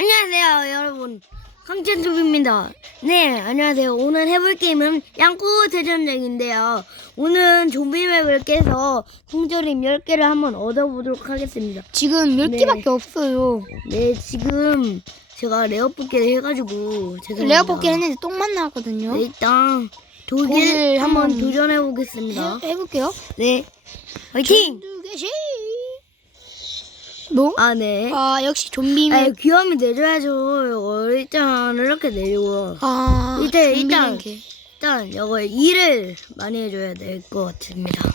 안녕하세요, 여러분. 강천투입니다. 네, 안녕하세요. 오늘 해볼 게임은 양코 대전쟁인데요. 오늘은 좀비맵을 깨서 통조림 10개를 한번 얻어보도록 하겠습니다. 지금 몇 네. 개밖에 없어요. 네, 지금 제가 레어 뽑기를 해가지고 죄송합니다. 레어 뽑기 했는데 똥만 나왔거든요. 네, 일단 독일, 독일 한번 한번 도전해 보겠습니다. 해, 볼게요 네, 화이팅! 뭐? 아, 네. 아 역시 좀비. 아, 귀염이 내줘야죠. 일단 이렇게 내리고. 아 일단, 일단. 랭크. 일단 이거 일을 많이 해줘야 될 것 같습니다.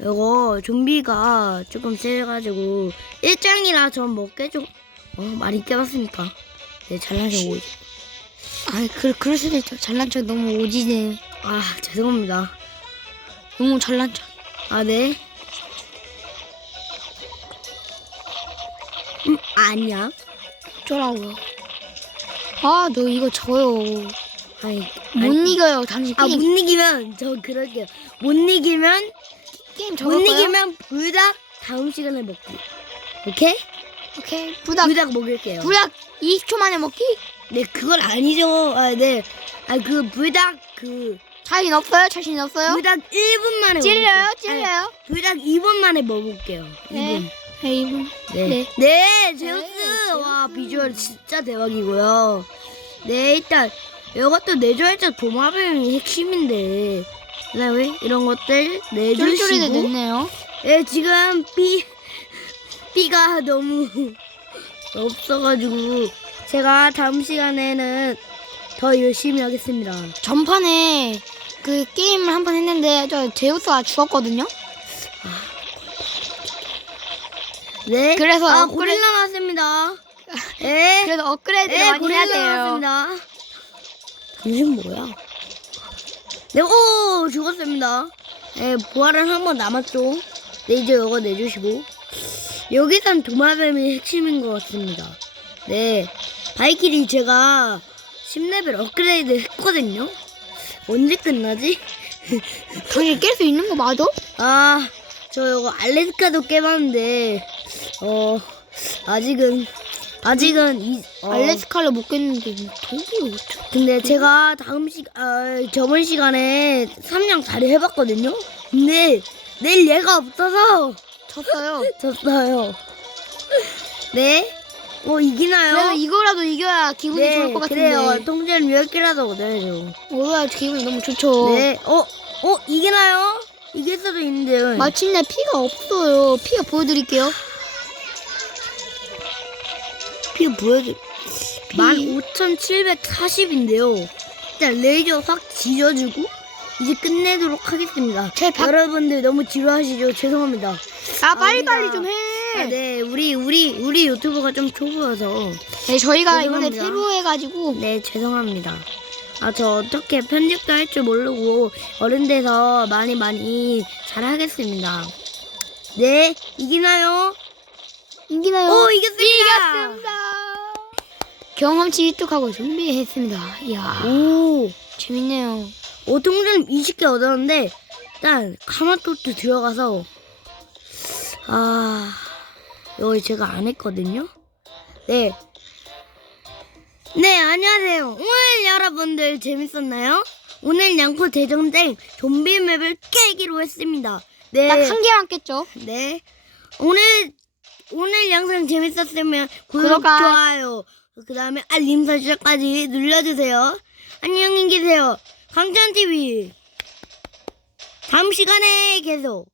이거 좀비가 조금 세가지고 일장이라 전 먹게 좀 어, 많이 깨봤으니까 네 잘난 척 오지. 아 그, 그럴 수도 있죠. 잘난 척 너무 오지네. 아 죄송합니다. 너무 잘난 척. 아 네. 음 아니야. 어쩌라고요. 아 너 이거 져요. 아니 못 이겨요. 당신 아 못 게임. 이기면 저 그럴게요. 못 이기면 게임 못. 이기면 불닭 다음 시간에 먹기. 오케이? 오케이. 부닭. 불닭 먹을게요. 부닭 20초 만에 먹기? 네, 그건 아니죠. 아, 네. 아, 그 불닭 그 자신 없어요? 자신 없어요? 불닭 1분 만에 찔려요? 먹을게요. 찔려요? 아니, 불닭 2분 만에 먹을게요. 2분. 네. 네. 네. 네. 네, 제우스. 네, 와, 비주얼 진짜 대박이고요. 네, 일단 이것도 내줘야죠. 도마뱀이 핵심인데. 그다음에 이런 것들 쫄쫄이도 내주시고. 냈네요. 네, 지금 삐 삐가 너무 없어가지고 제가 다음 시간에는 더 열심히 하겠습니다. 전판에 그 게임을 한 번 했는데 저 제우스가 죽었거든요. 네. 그래서 아, 업그레- 고릴라 나왔습니다. 네. 그래서 업그레이드를 네, 많이 해야 고릴라 돼요. 나왔습니다. 당신 뭐야? 네, 오 죽었습니다. 네, 부활은 한 번 남았죠. 네, 이제 이거 내주시고 여기선 도마뱀이 핵심인 것 같습니다. 네, 바이킬이 제가 10레벨 업그레이드 했거든요. 언제 끝나지? 당신 깰수 있는 거 맞아? 아, 저 이거 알래스카도 깨봤는데, 어, 아직은, 아직은, 이, 어, 알래스카를 못 깼는데 독이 어떻게? 근데 제가 다음 시, 아, 저번 시간에 3냥 다리 해봤거든요? 근데, 내일 얘가 없어서, 졌어요. 졌어요. 네? 뭐, 이기나요? 그래서 이거라도 이겨야 기분이 네, 좋을 것 같은데. 그래요. 통제는 10개라도 얻어야죠. 오야 기분이 너무 좋죠. 네, 어, 어, 이기나요? 이길 수도 있는데요. 마침내 피가 없어요. 피가 보여드릴게요. 피 보여줘. 15,740인데요. 일단 레이저 확 지져주고 이제 끝내도록 하겠습니다. 제 박- 여러분들 너무 지루하시죠? 죄송합니다. 아 빨리 빨리 아니다. 좀 해. 아, 네, 우리 우리 우리 유튜브가 좀 초보여서 네, 저희가 이번에 죄송합니다. 새로 해가지고 네 죄송합니다. 아 저 어떻게 편집도 할 줄 모르고 어른 돼서 많이 많이 잘하겠습니다. 네 이기나요? 이기나요? 오 이겼습니다. 이겼습니다. 경험치 획득하고 준비했습니다. 이야 오. 재밌네요. 오, 통전 20개 얻었는데, 일단, 카마토트 들어가서, 아, 이거 제가 안 했거든요? 네. 네, 안녕하세요. 오늘 여러분들 재밌었나요? 오늘 양코 대전쟁 좀비 맵을 깨기로 했습니다. 네. 딱 한 개만 깼죠? 네. 오늘, 오늘 영상 재밌었으면 구독, 좋아요, 그 다음에 알림 설정까지 눌러주세요. 안녕히 계세요. 강천TV. 다음 시간에 계속.